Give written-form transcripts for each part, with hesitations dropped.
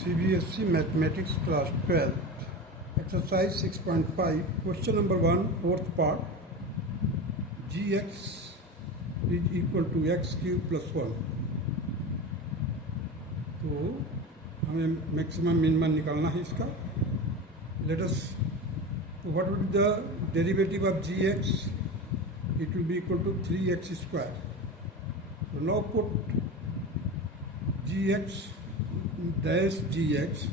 CBSE Mathematics Class 12, Exercise 6.5, Question number 1, fourth part. Gx is equal to x cube plus 1. तो हमें maximum minimum निकालना है इसका. Let us, what will be the derivative of gx? It will be equal to 3x square. So now put gx dash gx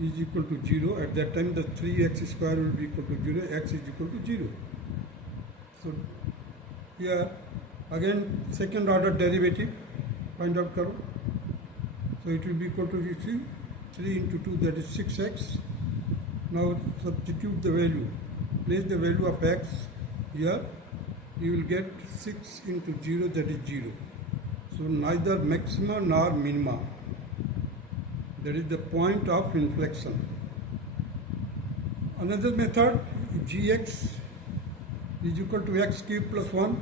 is equal to 0. At that time the 3x square will be equal to 0, x is equal to 0. So here again second order derivative find out karo. So it will be equal to 3 into 2, that is 6x. Now substitute the value, place the value of x here, you will get 6 into 0, that is 0. So neither maxima nor minima, that is the point of inflection. Another method, gx is equal to x cube plus 1.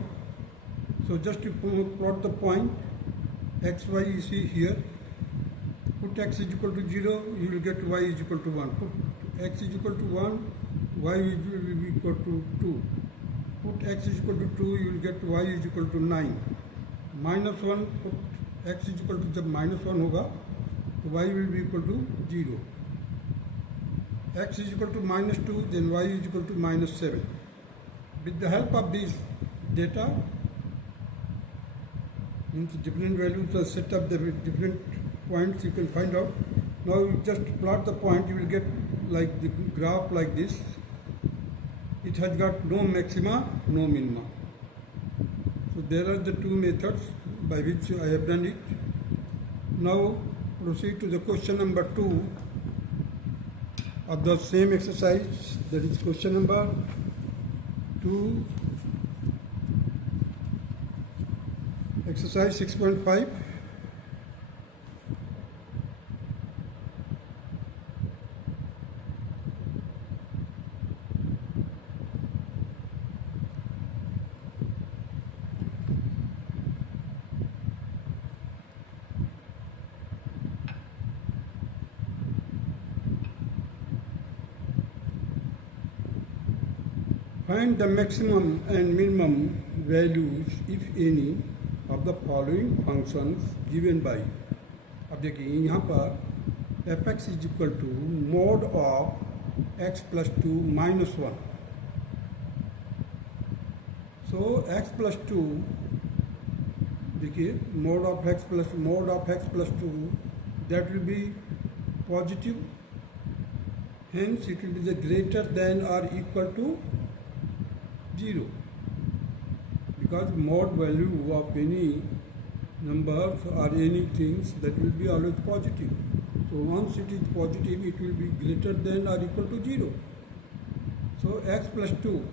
So just to plot the point, xy you see here, put x is equal to 0, you will get y is equal to 1. Put x is equal to 1, y will be equal to 2. Put x is equal to 2, you will get y is equal to 9. Minus 1, put x is equal to जब minus 1 होगा तो y will be equal to 0. X is equal to minus 2, then y is equal to minus 7. With the help of these data, means different values are set up, the different points you can find out. Now you just plot the point, you will get like the graph like this. It has got no maxima, no minima. So there are the two methods by which I have done it. Now proceed to the question number 2 of the same exercise, that is question number 2, exercise 6.5. Find the maximum and minimum values, if any, of the following functions given by. अब देखिए यहाँ पर fx is equal to mod of x plus 2 minus 1. So x plus 2, देखिए mod of x plus 2, that will be positive. Hence it will be the greater than or equal to 0, because mod value of any numbers or any things, that will be always positive. So once it is positive, it will be greater than or equal to 0. So x plus 2,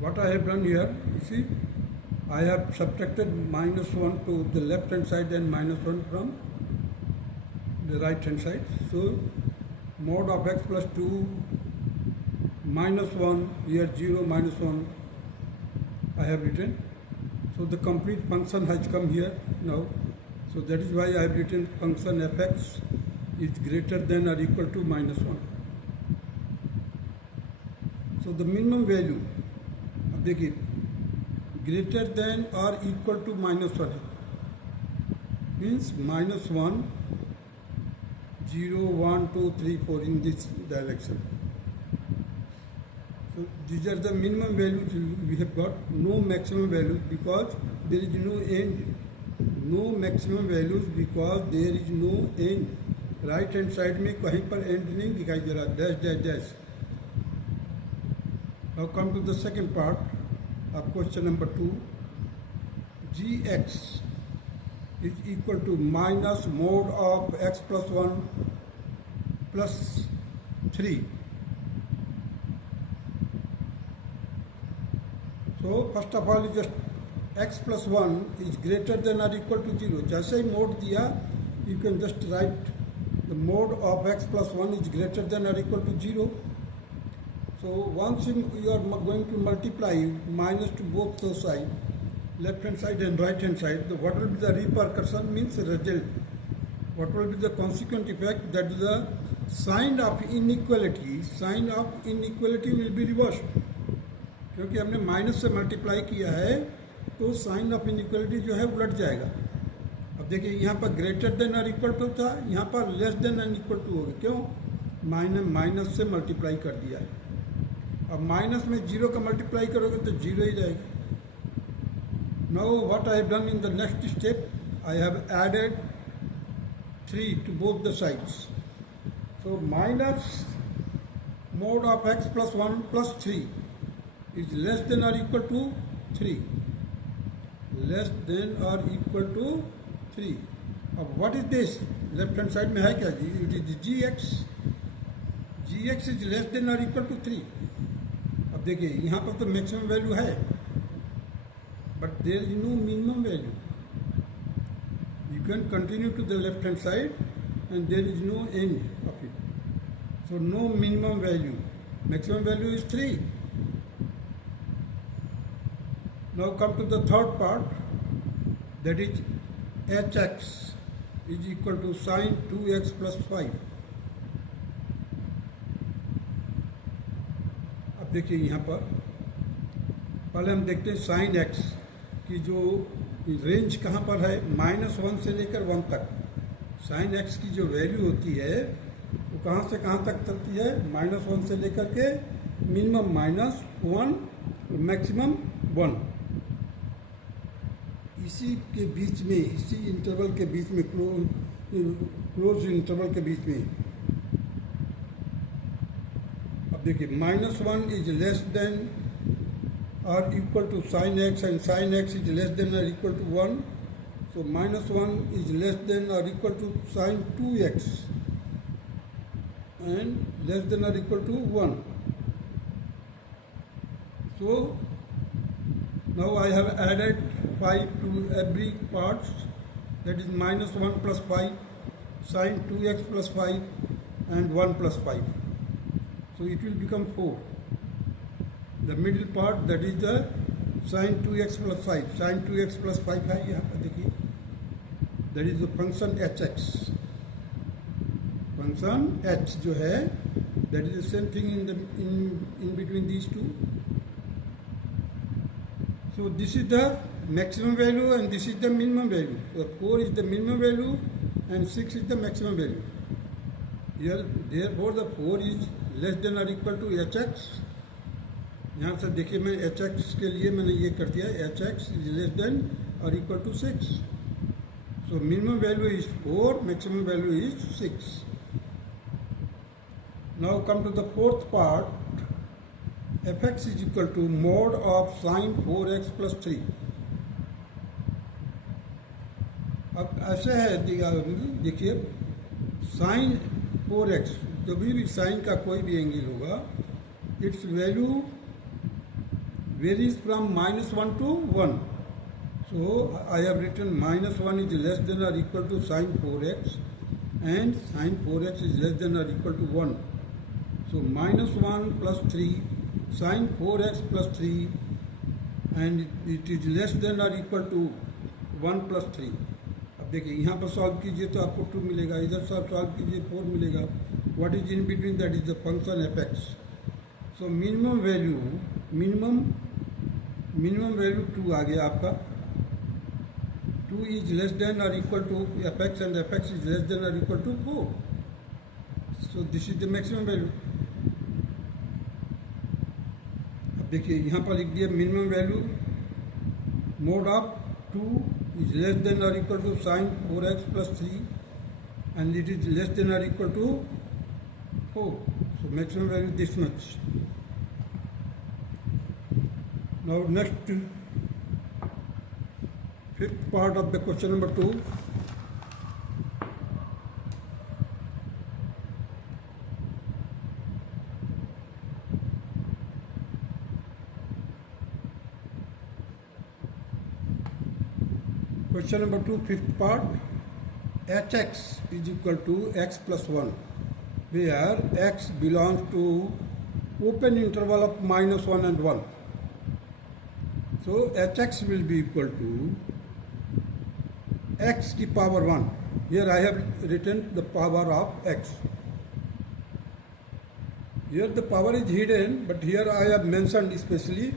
what I have done here, you see, I have subtracted minus 1 to the left hand side and minus 1 from the right hand side. So mod of x plus 2 minus 1, here 0 minus 1 I have written. So the complete function has come here now. So that is why I have written function fx is greater than or equal to minus 1. So the minimum value, अब देखिए, greater than or equal to minus 1 means minus 1, 0, 1, 2, 3, 4 in this direction. So these are the minimum values we have got, no maximum values because there is no end. No maximum values because there is no end. Right hand side में कहीं पर end नहीं दिखाई दे रहा, dash dash dash. Now come to the second part of question number 2. Gx is equal to minus mod of x plus 1 plus 3. So first of all, just x plus 1 is greater than or equal to 0. जैसे ही mod दिया, you can just write the mod of x plus 1 is greater than or equal to 0. So once you are going to multiply minus to both the sides, left hand side and right hand side, what will be the repercussion means result. what will be the consequent effect? That is the sign of inequality will be reversed. क्योंकि हमने minus से multiply किया है तो sign of inequality जो है उलट जाएगा. अब देखिए यहाँ पर ग्रेटर देन और इक्वल टू था, यहाँ पर less than and equal to हो गया. क्यों? माइनस से मल्टीप्लाई कर दिया है. अब माइनस में जीरो का मल्टीप्लाई करोगे तो जीरो ही रहेगा. Now what I have done in the next step, I have added 3 to both the sides. So minus mod of x plus 1 plus 3 is less than or equal to 3. Less than or equal to 3. अब what is this? Left hand side में है क्या जी? It is gx. gx is less than or equal to 3. अब देखिए यहाँ पर तो maximum value है, but there is no minimum value. You can continue to the left hand side and there is no end of it. So no minimum value. Maximum value is 3. Now come to the third part, that is hx is equal to sin 2x plus 5. अब देखिए यहाँ पर पहले हम देखते हैं sin x की जो रेंज कहाँ पर है, -1 से लेकर 1 तक. साइन एक्स की जो वैल्यू होती है वो कहाँ से कहाँ तक चलती है? -1 से लेकर के मिनिमम -1 मैक्सिमम 1. इसी के बीच में, इसी इंटरवल के बीच में, क्लोज इंटरवल के बीच में. अब देखिए -1 is less then or equal to sin x and sin x is less than or equal to 1. So -1 is less than or equal to sin 2x and less than or equal to 1. So now I have added 5 to every part, that is -1 plus 5, sin 2x plus 5 and 1 plus 5. So it will become 4. The middle part, that is the sin 2x plus 5. Sin 2x plus 5 है यहाँ पर देखिए. That is the function hx. Function h जो है, that is the same thing in between these two. So this is the maximum value and this is the minimum value. So 4 is the minimum value and 6 is the maximum value. Here, therefore the 4 is less than or equal to hx. यहाँ से देखिए मैं H x के लिए मैंने ये कर दिया, H X is less than और equal to 6. So minimum value is 4, maximum value is 6. Now come to the fourth part, F X is equal to mod of sine 4x plus 3. अब ऐसे है, देखिए साइन 4x, जब भी sign का कोई भी एंगल होगा, it's value varies from -1 to 1. So I have written -1 is less than or equal to sin 4x and sin 4x is less than or equal to 1. So -1 plus 3 sin 4x plus 3 and it is less than or equal to 1 plus 3. अब देखिए यहाँ पर solve कीजिए तो आपको 2 मिलेगा, इधर solve कीजिए 4 मिलेगा. What is in between? That is the function fx. So minimum value 2 आ गया आपका. 2 इज लेस देन और equal to fx and fx is less than और equal to 4. So this is the maximum value. अब देखिए यहाँ पर लिख दिया minimum value, mod of 2 is less than और equal to sine 4x plus 3 and it is less than or equal to 4. So maximum value this much. Now next, fifth part of the question number 2. Question number 2, fifth part. hx is equal to x plus 1, where x belongs to open interval of -1 and 1. So hx will be equal to x की power 1 Here I have written the power of x. Here the power is hidden, but here I have mentioned especially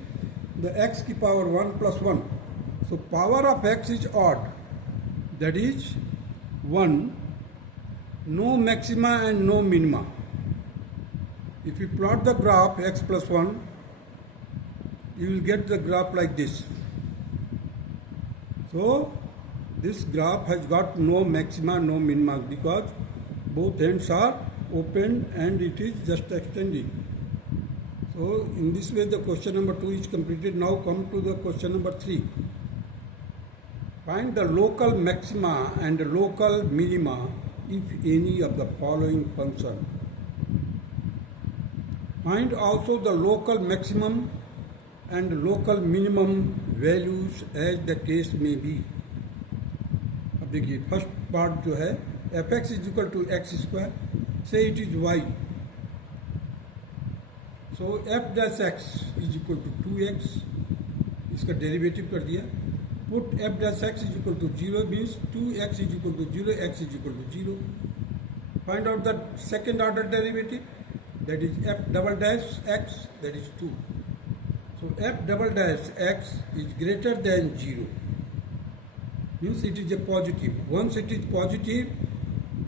the x की power 1 plus 1. So power of x is odd, that is 1, no maxima and no minima. If you plot the graph x plus 1, you will get the graph like this. So this graph has got no maxima, no minima, because both ends are open and it is just extending. So in this way the question number 2 is completed. Now come to the question number 3. Find the local maxima and the local minima if any of the following function. Find also the local maximum and local minimum values as the case may be. अब देखिए first part जो है F X is equal to X square, say it is Y, so F dash x is equal to 2x, इसका derivative कर दिया. Put F dash x is equal to 0 means 2x is equal to 0, x is equal to 0. Find out the second order derivative, that is f double dash x, that is 2. So f double dash x is greater than 0, means it is a positive. Once it is positive,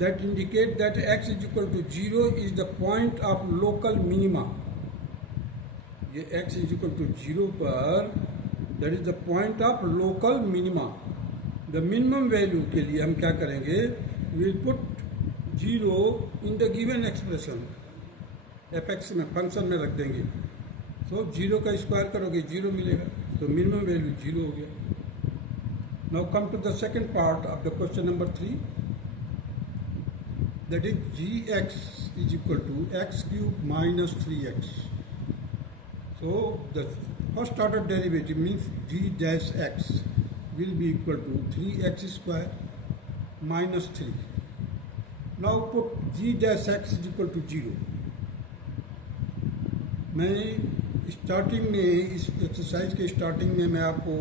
that indicates that x is equal to 0 is the point of local minima. ये x is equal to 0 पर that is the point of local minima. The minimum value के लिए हम क्या करेंगे, we will put 0 in the given expression. F x में function में रख देंगे. सो 0 का स्क्वायर करोगे 0 मिलेगा, तो मिनिमम वैल्यू 0 हो गया. Now come to the second part of the question number 3, that is g x is equal to x cube minus 3x. So the first order derivative means g dash x will be equal to 3x square minus 3. Now put g dash x is equal to 0. मैं starting में इस exercise के starting में मैं आपको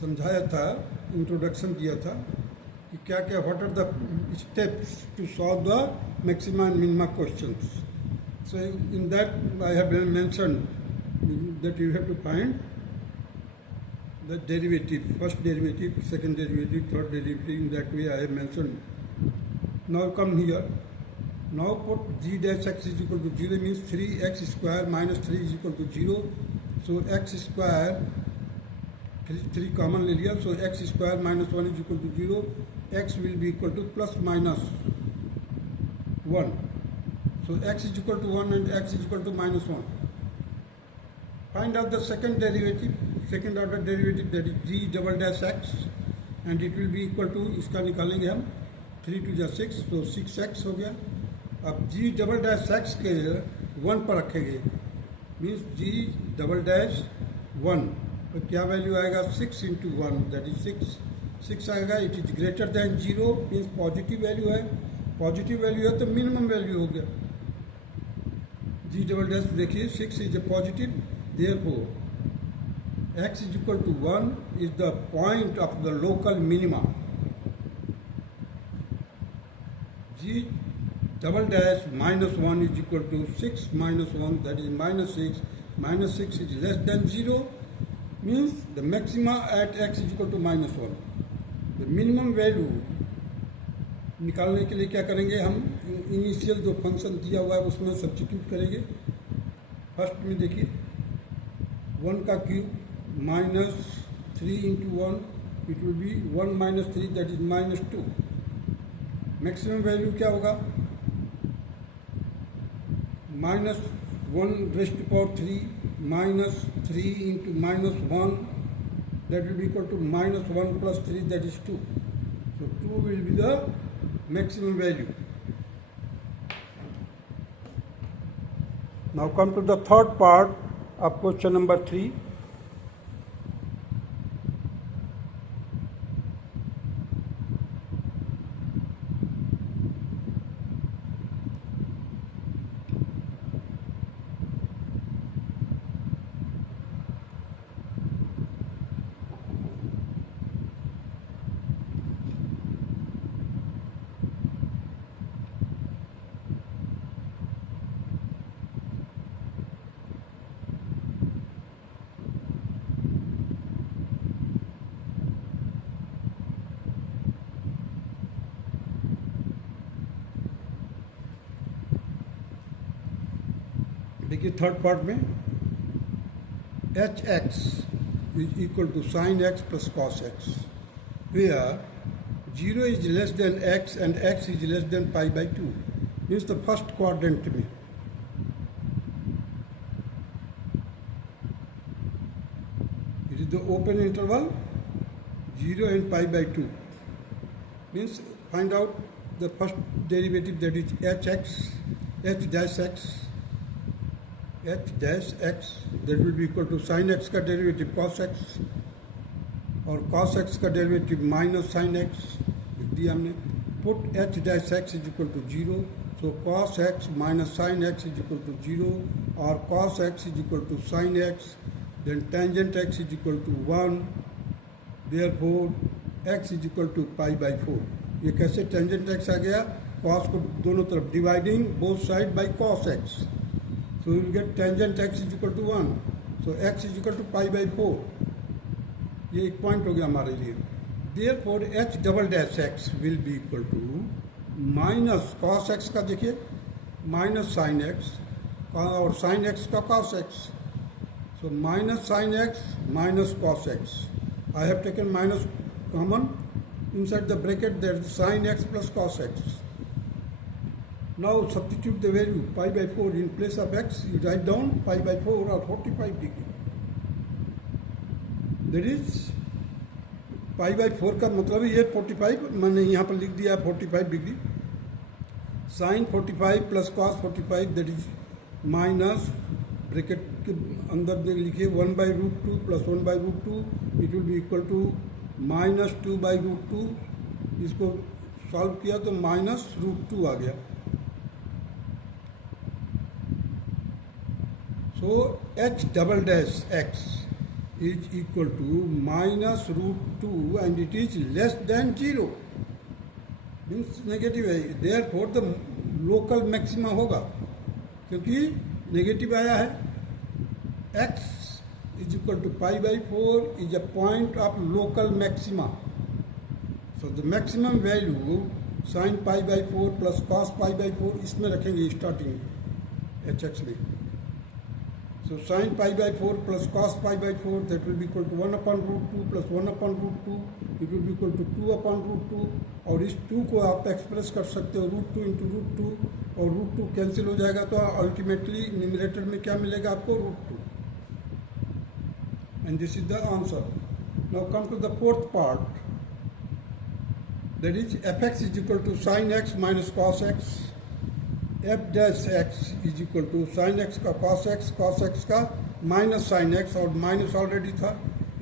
समझाया था, introduction दिया था कि क्या क्या what are the steps to solve the maxima and minima questions. So in that I have mention that you have to find the derivative, first derivative, second derivative, third derivative. In that way I have mention. Now come here. Now put g dash x is equal to 0 means 3x square minus 3 is equal to 0. So x square 3 common ले लिया, so x square minus 1 is equal to 0. X will be equal to plus minus 1. So x is equal to 1 and x is equal to minus 1. Find out the second derivative, second order derivative, that is g double dash x, and it will be equal to, इसका निकालेंगे हम 3 to the 6, so 6x हो गया. अब जी double dash x के 1 पर रखेंगे, means जी double dash 1, तो क्या वैल्यू आएगा 6 इंटू 1, दैट इज 6 आएगा. It is greater than 0 means positive value है. पॉजिटिव वैल्यू है तो मिनिमम वैल्यू हो गया. जी डबल डैश देखिए 6 is a positive, therefore x is equal to 1 is the point of the local minima. G double dash minus 1 is equal to 6 minus 1, that is minus 6. Minus 6 is less than 0, means the maxima at x is equal to minus 1. The minimum value निकालने के लिए क्या करेंगे, हम initial जो function दिया हुआ है उसमें सब्स्टिट्यूट करेंगे. फर्स्ट में देखिए 1 का cube minus 3 into 1, it will B 1 minus 3, that is minus 2. Maximum value क्या होगा, minus 1 raised to power 3 minus 3 into minus 1, that will be equal to minus 1 plus 3, that is 2. So 2 will be the maximum value. Now come to the third part of question number 3. देखिए third part में H X is equal to sine X plus cos X, where 0 is less than X and X is less than pi by 2, means the first quadrant में। It is the open interval 0 and pi by 2, means find out the first derivative, that is hx, h dash x, that will be equal to sin x का derivative cos x, और cos x का derivative minus sin x लिख दिया हमने। Put h dash x is equal to 0, सो cos x माइनस sin x is equal to 0, और cos x is equal to sin x, then tangent x is equal to 1, Therefore, x is equal to pi by 4. ये कैसे tangent x आ गया? cos को दोनों तरफ dividing both side by cos x. So you get tangent x is equal to 1. So x is equal to pi by 4. ये एक point हो गया हमारे लिए. Therefore, h double dash x will be equal to minus cos x का देखिए minus sin x और sin x का cos x. So minus sin x minus cos x. I have taken minus common inside the bracket, there is sin x plus cos x. Now substitute the value pi by 4 in place of x, you write down pi by 4 or 45 degree. That is pi by 4 का मतलब ये 45, मैंने यहाँ पर लिख दिया 45 degree. sin 45 plus cos 45, that is minus bracket के अंदर लिखिए 1 by root 2 plus 1 by root 2, it will be equal to minus 2 by root 2। इसको सॉल्व किया तो माइनस √2 आ गया। So h double dash x is equal to minus √2 and it is less than 0, means negative है। Therefore the local maxima होगा, क्योंकि negative आया है। x is equal to pi by 4 is a point of local maxima. So the maximum value sin pi by 4 plus cos pi by 4 इसमें रखेंगे starting hx में। So sin pi by 4 plus cos pi by 4, that will be equal to 1 upon √2 plus 1 upon √2, it will be equal to 2 upon √2, और इस 2 को आप express कर सकते हो √2 into √2, और √2 कैंसिल हो जाएगा तो अल्टीमेटली न्यूमरेटर में क्या मिलेगा आपको √2, and this is the answer. Now come to the fourth part, that is fx is equal to sin x minus cos x, f dash x is equal to sin x का cos x का minus sin x, और minus already था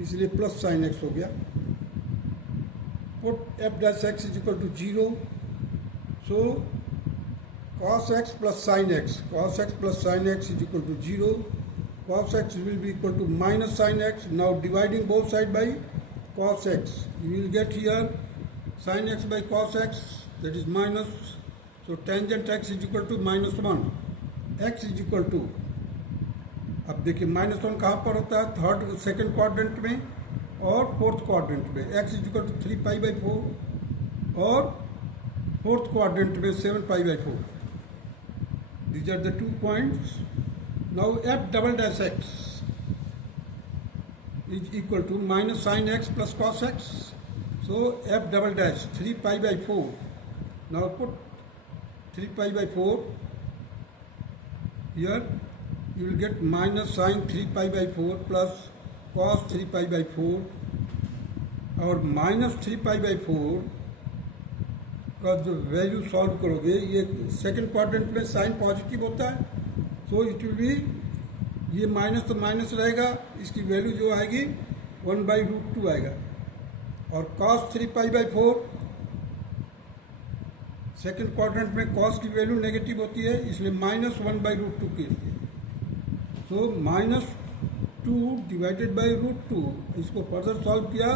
इसलिए plus sin x हो गया। Put f dash x is equal to 0, so cos x plus sin x, cos x plus sin x is equal to 0, cos x will be equal to minus sin x. Now dividing both sides by cos x, you will get here sin x by cos x, that is minus, so tangent x is equal to minus 1, x is equal to, अब देखिए minus 1 कहाँ पर होता है? Third second quadrant में और fourth quadrant में। x is equal to 3 pi by 4 और फोर्थ क्वाड्रेंट में 7 pi by 4. These are the 2 points. Now f double dash x is equal to minus sin x plus cos x. So f double dash 3 pi by 4. Now put 3 pi by 4 here. You will get minus sin 3 pi by 4 plus cos 3 pi by 4, और minus 3 pi by 4 का जो value solve करोगे, ये second quadrant में sign positive होता है, so it will B, ये minus तो माइनस रहेगा, इसकी वैल्यू जो आएगी 1 by √2 आएगा, और cos 3 pi by 4 second quadrant में cos की वैल्यू नेगेटिव होती है, इसलिए माइनस 1 by √2 की, सो माइनस 2 डिवाइडेड बाई √2, इसको फर्दर सॉल्व किया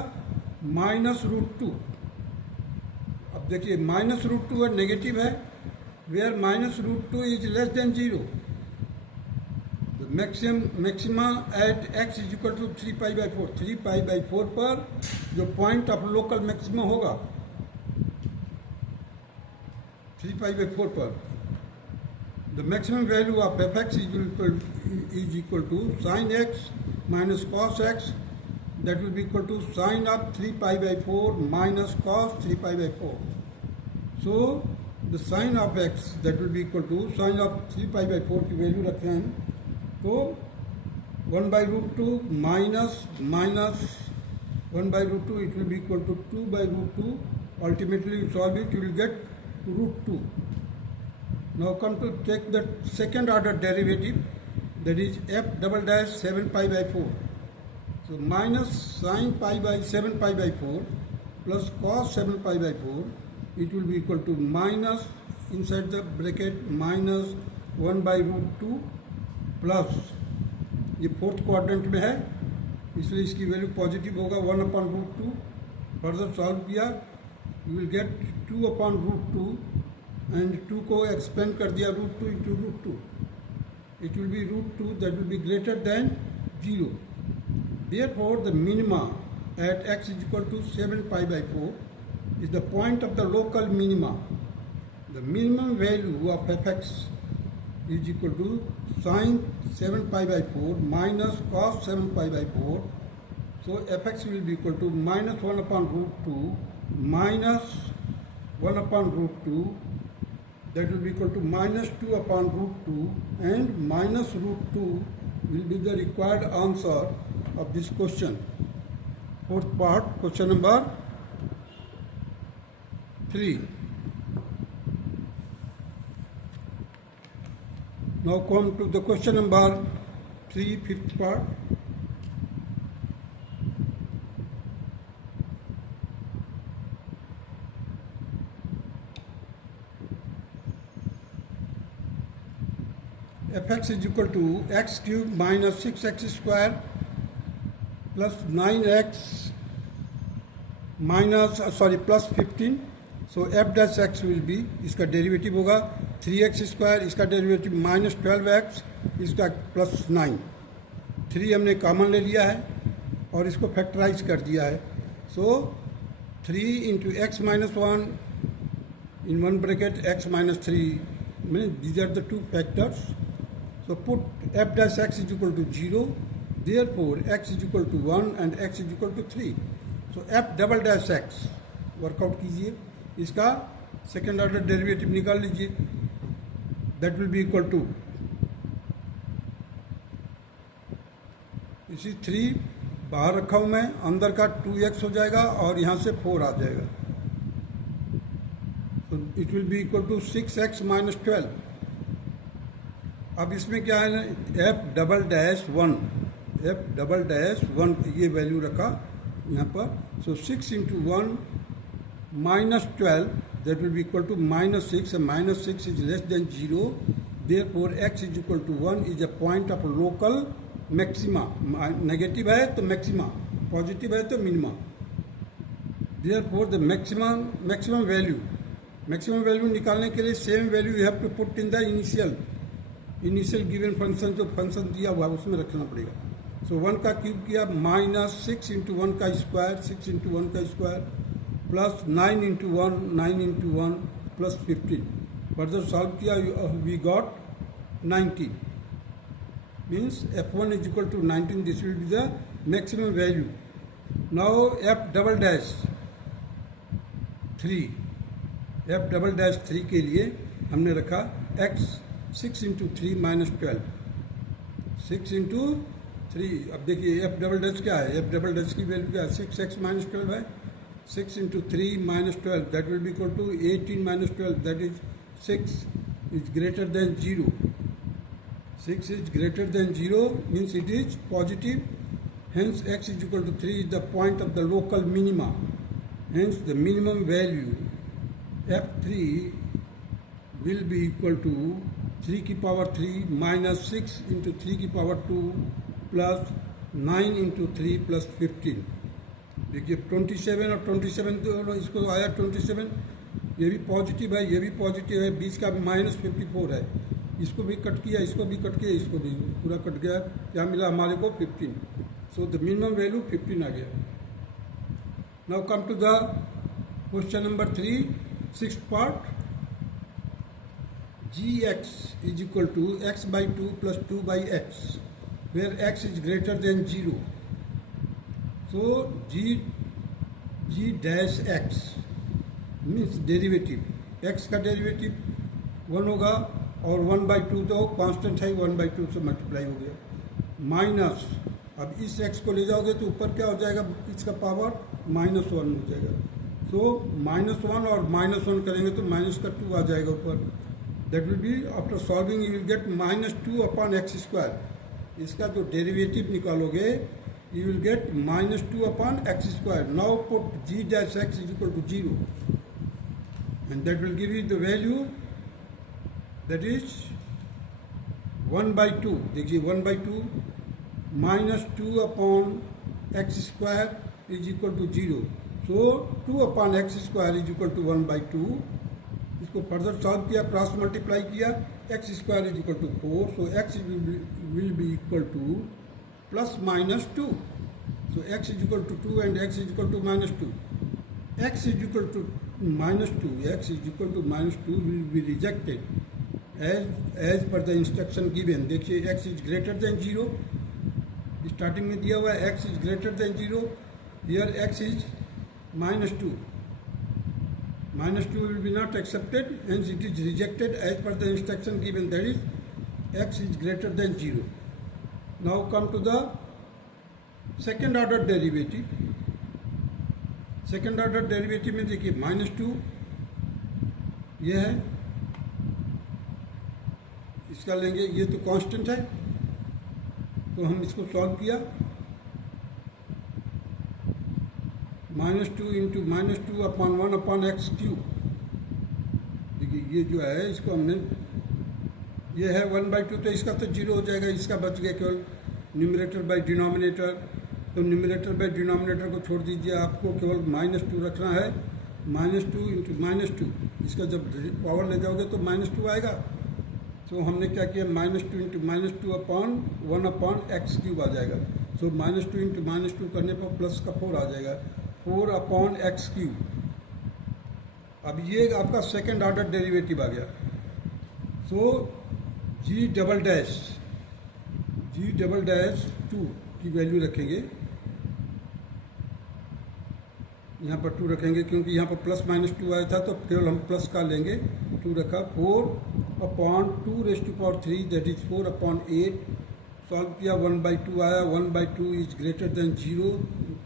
माइनस √2। अब देखिए माइनस √2 है, नेगेटिव है, where minus √2 is less than 0, maxima at x is equal to 3 pi by 4, 3 pi by 4 पर जो पॉइंट ऑफ लोकल मैक्सिमा होगा 3 pi by 4 पर, the maximum value of fx is equal to sin x minus cos x, that will be equal to sin of 3 pi by 4 minus cos 3 pi by 4. So the sin of x, that will be equal to sin of 3 pi by 4 की value रखते हैं, तो 1 by root 2 minus 1 by root 2, it will be equal to 2 by root 2. Ultimately you solve it, you will get root 2. Now come to take the second order derivative, that is f double dash 7 pi by 4. So minus sin pi by 7 pi by 4 plus cos 7 pi by 4, it will be equal to minus inside the bracket minus 1 by root 2 plus ये fourth quadrant में है इसलिए इसकी value positive होगा 1 upon root 2. Further solve किया you will get 2 upon root 2 and 2 को expand कर दिया root 2 into root 2. It will be root 2 that will be greater than 0. Therefore the minima at x is equal to 7 pi by 4 is the point of the local minima. The minimum value of fx is equal to sin 7 pi by 4 minus cos 7 pi by 4. So fx will be equal to minus 1 upon root 2 minus 1 upon root 2, that will be equal to minus 2 upon root 2, and minus root 2 will be the required answer of this question. Fourth part, question number 3. Now come to the question number 3, fifth part. fx is equal to x cube minus 6x square plus 9x minus plus 15. So f dash x will be, इसका derivative होगा 3x square, इसका derivative minus 12x, इसका plus 9. 3 हमने common ले लिया है और इसको फैक्टराइज कर दिया है. So 3 into x minus 1 in one bracket x minus 3 mean these are the two factors. So put f dash x is equal to 0, therefore x is equal to 1 and x is equal to 3. So f double dash x work out कीजिए, इसका second order derivative निकाल लीजिए. That will be equal to इसी 3 बाहर रखा हूं मैं, अंदर का 2x हो जाएगा और यहां से 4 आ जाएगा. तो it will be equal to 6x minus 12. अब इसमें क्या है, f डबल डैश 1 ये वैल्यू रखा यहाँ पर. सो 6 into 1 minus 12, that will be equal to minus 6, and minus 6 is less than 0. Therefore x is equal to 1 is a point of local maxima. Negative है तो maxima, positive है तो minima. Therefore the maximum value निकालने के लिए same value you have to put in the initial given function, जो function दिया हुआ उसमें रखना पड़ेगा. So 1 का क्यूब किया माइनस 6 इंटू 1 का स्क्वायर, 6 इंटू 1 का square plus 9 into 1 plus 15. Further solve किया we got 19. Means f1 is equal to 19. This will be the maximum value. Now f double dash 3 के लिए हमने रखा x 6 इंटू 3 माइनस 12. 6 इंटू 3. अब देखिए f double dash क्या है, f डबल डैश की वैल्यू क्या है, 6x माइनस 12 है. 6 into 3 minus 12, that will be equal to 18 minus 12, that is 6 is greater than 0. 6 is greater than 0 means it is positive. Hence x is equal to 3 is the point of the local minima. Hence the minimum value f3 will be equal to 3 की power 3 minus 6 into 3 की power 2 plus 9 into 3 plus 15. देखिए 27 और 27 तो इसको आया 27. ये भी positive है, ये भी पॉजिटिव है, बीच का माइनस 54 है. इसको भी कट किया, इसको भी कट किया, इसको भी पूरा कट गया. क्या मिला हमारे को 15. सो द मिनिमम वैल्यू 15 आ गया. Now come to the question number 3, sixth part. G x is equal to x by two plus two by x where x is greater than zero. So g dash x means derivative, x का derivative 1 होगा और 1/2 तो constant है, 1/2 से multiply हो गया, minus अब इस x को ले जाओगे तो ऊपर क्या हो जाएगा, इसका पावर -1 हो जाएगा. तो -1 और -1 करेंगे तो -2 आ जाएगा ऊपर. That will be after solving you will get -2 upon x square. इसका जो डेरिवेटिव निकालोगे you will get -2 upon x square. Now put g dash x is equal to 0 and that will give you the value that is 1/2. देखिए 1/2 -2 upon x square is equal to 0. So 2 upon x square is equal to 1/2. इसको further solve किया, cross multiply किया, x square is equal to 4. So x will be equal to plus minus 2. So x is equal to 2 and x is equal to -2. X is equal to -2. X is equal to -2 will be rejected as per the instruction given. देखिए x is greater than 0. Starting में दिया हुआ है x is greater than 0. Here x is -2. -2 will be not accepted, hence it is rejected as per the instruction given, that is x is greater than 0. Now come to the second order derivative. Second order derivative में देखिए -2 ये है, इसका लेंगे, ये तो constant है तो हम इसको सॉल्व किया, -2 into -2 upon 1 upon X cube. देखिए ये जो है इसको हमने, ये है 1/2 तो इसका तो 0 हो जाएगा, इसका बच गया केवल न्यूमरेटर बाय डिनोमिनेटर. तो न्यूमरेटर बाय डिनोमिनेटर को छोड़ दीजिए, आपको केवल -2 रखना है. -2 इंटू -2, इसका जब पावर ले जाओगे तो -2 आएगा. तो हमने क्या किया, -2 into -2 upon 1 upon X cube आ जाएगा. सो -2 इंटू -2 करने पर प्लस का 4 आ जाएगा, 4 अपॉन एक्स क्यूब. अब ये आपका सेकेंड ऑर्डर डेरिवेटिव आ गया. सो जी डबल डैश 2 की वैल्यू रखेंगे, यहाँ पर 2 रखेंगे क्योंकि यहाँ पर प्लस -2 आया था तो केवल हम प्लस का लेंगे, 2 रखा. 4 upon 2⁻³ that is 4 upon 8. Solve किया, 1/2 आया. 1/2 इज ग्रेटर देन 0,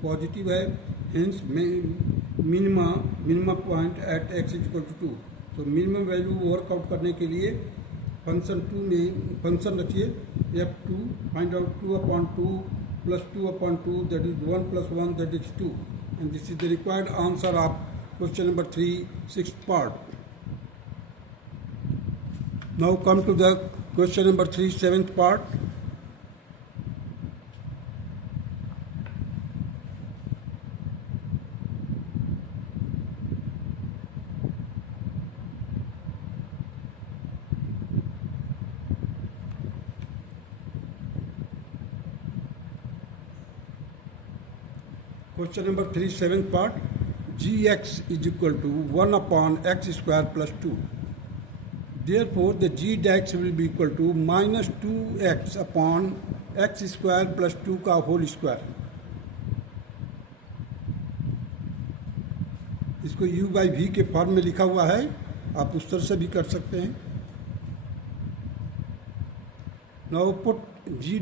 पॉजिटिव है, hence minimum point at x is equal to 2. तो मिनिमम वैल्यू वर्कआउट करने के लिए फंक्शन 2 में फंक्शन रखिए f2, find out 2 upon 2 plus 2 upon 2 that is 1 + 1 that is 2. And this is the required answer of question number 3, 6th part. Now come to the question number 3, 7th part. Question number 3, 7th part. Gx is equal to 1 upon x square plus 2. Therefore, the g dash will be equal to -2x upon x square plus 2 का whole square. इसको u/v के form में लिखा हुआ है, आप उस तरह से भी कर सकते हैं. Now put g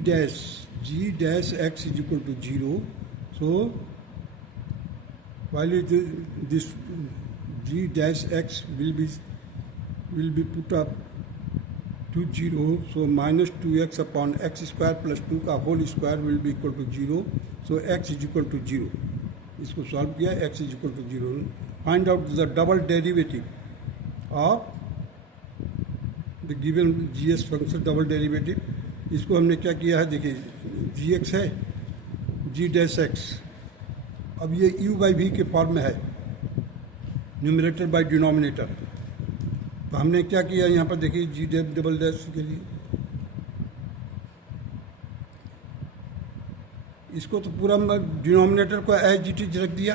dash x is equal to 0. So while this g dash x will be put up to 0, so -2x upon x square plus 2 का whole square will be equal to 0. So x is equal to 0. इसको solve किया, x is equal to 0. Find out the double derivative of the given gs function, double derivative. इसको हमने क्या किया है, देखिए gx है, g dash x. अब ये u/v के फॉर्म में है, न्यूमरेटर बाय डिनोमिनेटर. तो हमने क्या किया यहाँ पर देखिए, जी डबल डैश के लिए इसको तो पूरा डिनोमिनेटर को एज इट इज रख दिया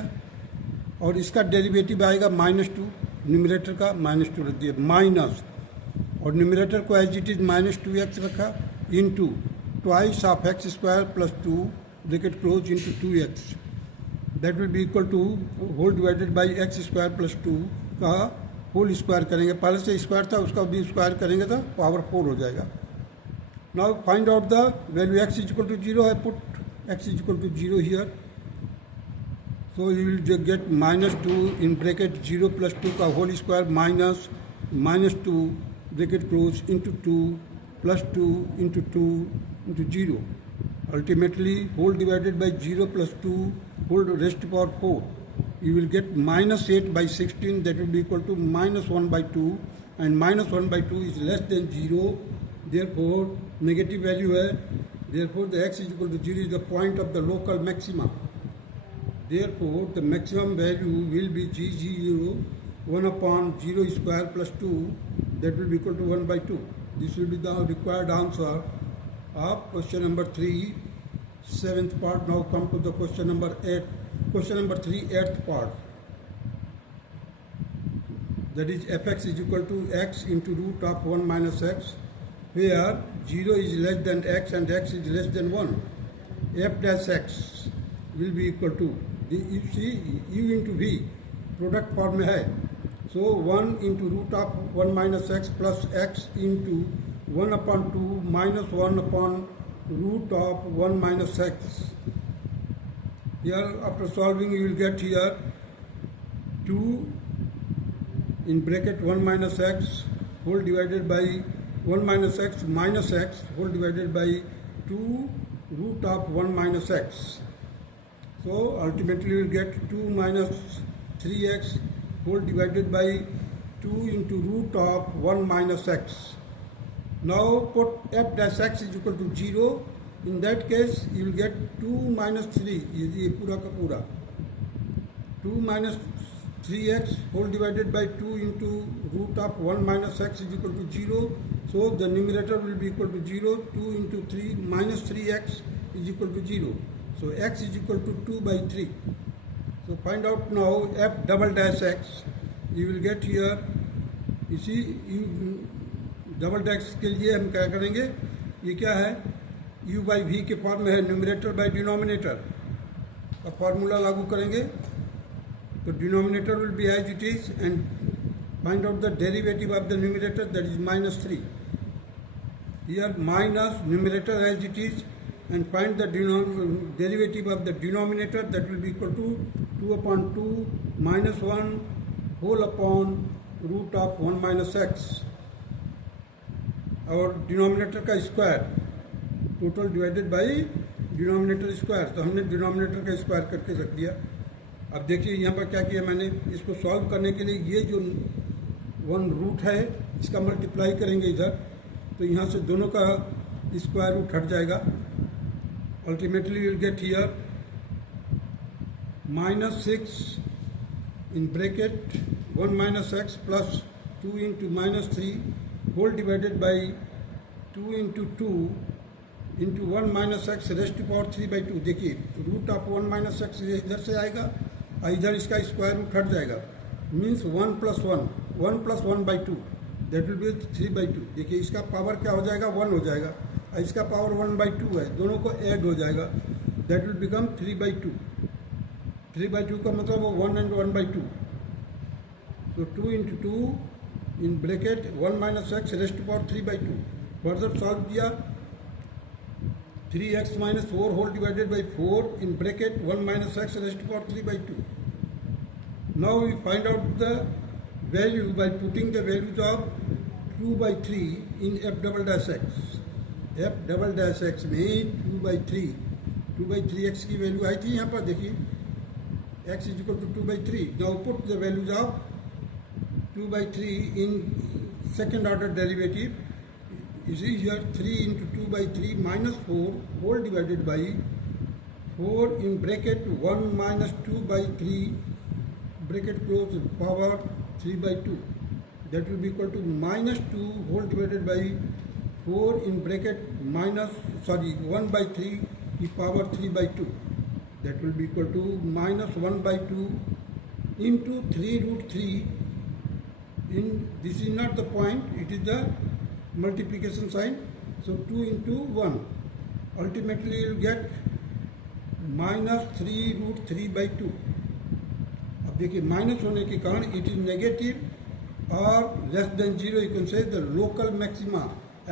और इसका डेरिवेटिव आएगा -2, न्यूमरेटर का -2 रख दिया, माइनस और न्यूमरेटर को एज इट इज -2x रखा into twice of x square plus 2 bracket close into 2x, that will be equal to whole divided by x square plus 2 का होल स्क्वायर करेंगे, पहले से स्क्वायर था उसका भी स्क्वायर करेंगे तो पावर 4 हो जाएगा. Now find out the value x is equal to 0 है, put x is equal to 0 here. So you will get -2 in bracket 0 plus 2 का whole square minus 2 bracket close into 2 plus 2 into 0. Ultimately whole divided by 0 plus 2 whole raised to power 4. You will get -8 by 16, that will be equal to -1 by 2, and -1 by 2 is less than 0. Therefore negative value है. Therefore the x is equal to 0 is the point of the local maxima. Therefore, the maximum value will be G0 1 upon 0 square plus 2, that will be equal to 1 by 2. This will be the required answer of question number 3, 7th part. Now come to the question number 8. Question number 3, 8th part. That is fx is equal to x into root of 1 minus x, where 0 is less than x and x is less than 1. F dash x will be equal to, you see, u into v product form में है, so 1 into root of 1 minus x plus x into 1 upon 2 minus 1 upon root of 1 minus x. Here after solving you will get here 2 in bracket 1 minus x whole divided by 1 minus x whole divided by 2 root of 1 minus x. So ultimately you will get 2 minus 3x whole divided by 2 into root of 1 minus x. Now put f dash x is equal to 0. In that case you will get 2 minus 3, ये पूरा का पूरा 2 minus 3x whole divided by 2 into root of 1 minus x is equal to 0. So the numerator will be equal to 0. 2 into 3 minus 3x is equal to 0. So x is equal to 2 by 3. So find out now f double dash x. You will get here, you see, double dash के लिए हम क्या करेंगे, ये क्या है, u by v के form में है, न्यूमरेटर बाय डिनोमिनेटर का फॉर्मूला लागू करेंगे तो denominator will be as it is and find out the derivative of the numerator, that is -3. Here minus numerator as it is and find the derivative of the denominator, that will be equal to 2 upon 2 minus 1 whole upon root of 1 minus x, और denominator का square total divided by denominator square. तो हमने denominator का square करके रख दिया. अब देखिए यहाँ पर क्या किया मैंने, इसको सॉल्व करने के लिए ये जो 1 रूट है इसका मल्टीप्लाई करेंगे इधर, तो यहाँ से दोनों का स्क्वायर रूट हट जाएगा. Ultimately you will get here -6 in bracket 1 minus x plus 2 into -3 whole divided by 2 into 2 into 1 minus x raised to power 3 by 2. देखिए रूट ऑफ 1 minus x इधर से आएगा और इधर इसका स्क्वायर रूट हट जाएगा, means 1 plus 1 by 2, that will B 3 by 2. देखिए इसका पावर क्या हो जाएगा, 1 हो जाएगा, इसका पावर 1 by 2 है, दोनों को ऐड हो जाएगा, that will become 3 by 2. 3 by 2 का मतलब वो 1 and 1 by 2. So 2 into 2 in bracket 1 minus x raised to power 3 by 2. Further solve किया, 3x minus 4 whole divided by 4 in bracket 1 minus x raised to power 3 by 2. Now we find out the value by putting the values of 2 by 3 in f double dash x. f double dash x में 2 by 3x की value आई थी यहाँ पर, देखिए x is equal to 2 by 3. Now put the values of 2 by 3 in second order derivative. You see here 3 into 2 by 3 minus 4 whole divided by 4 in bracket 1 minus 2 by 3 bracket close power 3 by 2. That will be equal to minus 2 whole divided by 4 in bracket 1 by 3 की power 3 by 2. That will be equal to minus 1 by 2 into 3 root 3. This is not the point, it is the multiplication sign. So 2 into 1. Ultimately you will get minus 3 root 3 by 2. अब देखिए minus होने के कारण it is negative और less than zero. You can say the local maxima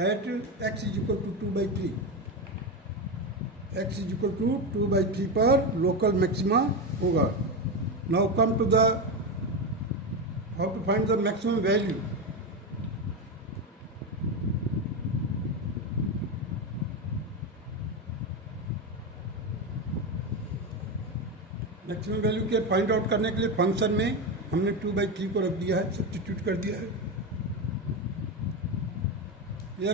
at x is equal to 2 by 3. x is equal to 2 by 3 पर local maxima होगा. Now come to the how to find the maximum value. Maximum value के find out करने के लिए function में हमने 2 by 3 को रख दिया है, सब्स्टिट्यूट कर दिया है. यह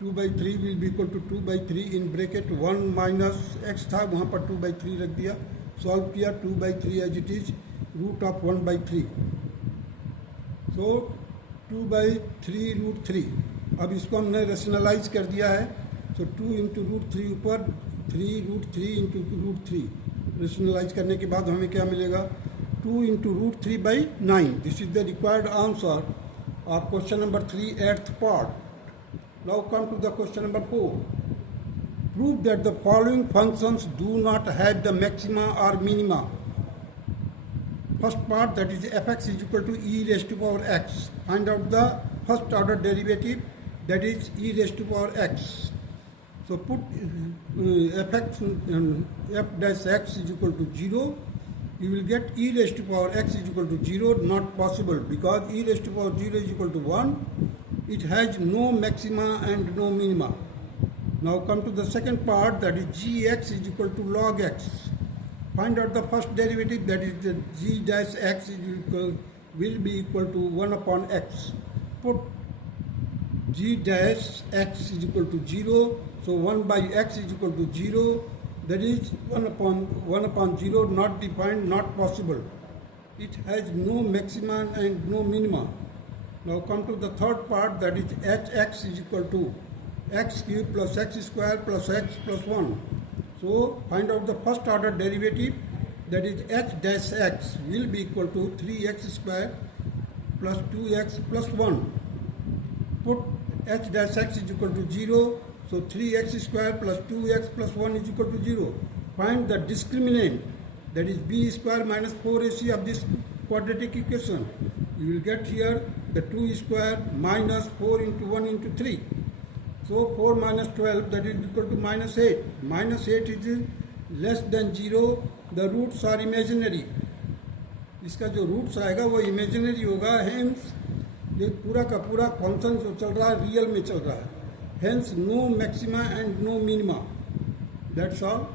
2 by 3 will be equal to 2 by 3 in bracket 1 minus x था, वहाँ पर 2 by 3 रख दिया. सॉल्व किया 2 by 3 as it is root of 1 by 3. So 2 by 3 root 3. अब इसको हमने रेशनलाइज कर दिया है. सो 2 इंटू रूट 3 ऊपर 3 रूट 3 इंटू रूट 3. रेशनलाइज करने के बाद हमें क्या मिलेगा 2 into root 3 by 9. This is the required answer of question number 3 8th part. Now come to the question number 4. Prove that the following functions do not have the maxima or minima. First part, that is fx is equal to e raised to power x. Find out the first order derivative, that is e raised to power x. So put fx f dash x is equal to 0. You will get e raised to power x is equal to 0. Not possible, because e raised to power 0 is equal to 1. It has no maxima and no minima. Now come to the second part, that is gx is equal to log x. Find out the first derivative, that is the g dash x is will be equal to 1 upon x. Put g dash x is equal to 0. So 1 by x is equal to 0. That is 1 upon 0, not defined, not possible. It has no maxima and no minima. Now come to the third part, that is hx is equal to x cube plus x square plus x plus 1. So find out the first order derivative, that is h dash x will be equal to 3x square plus 2x plus 1. Put h dash x is equal to 0. So 3x square plus 2x plus 1 is equal to 0. Find the discriminant, that is b square minus 4ac of this quadratic equation. You will get here the 2 square minus 4 into 1 into 3. So 4 minus 12, that is equal to minus 8. Minus 8 is less than 0. The roots are imaginary. इसका जो roots आएगा वो imaginary होगा. Hence ये पूरा का पूरा function जो चल रहा है रियल में चल रहा है. Hence no maxima and no minima. That's all.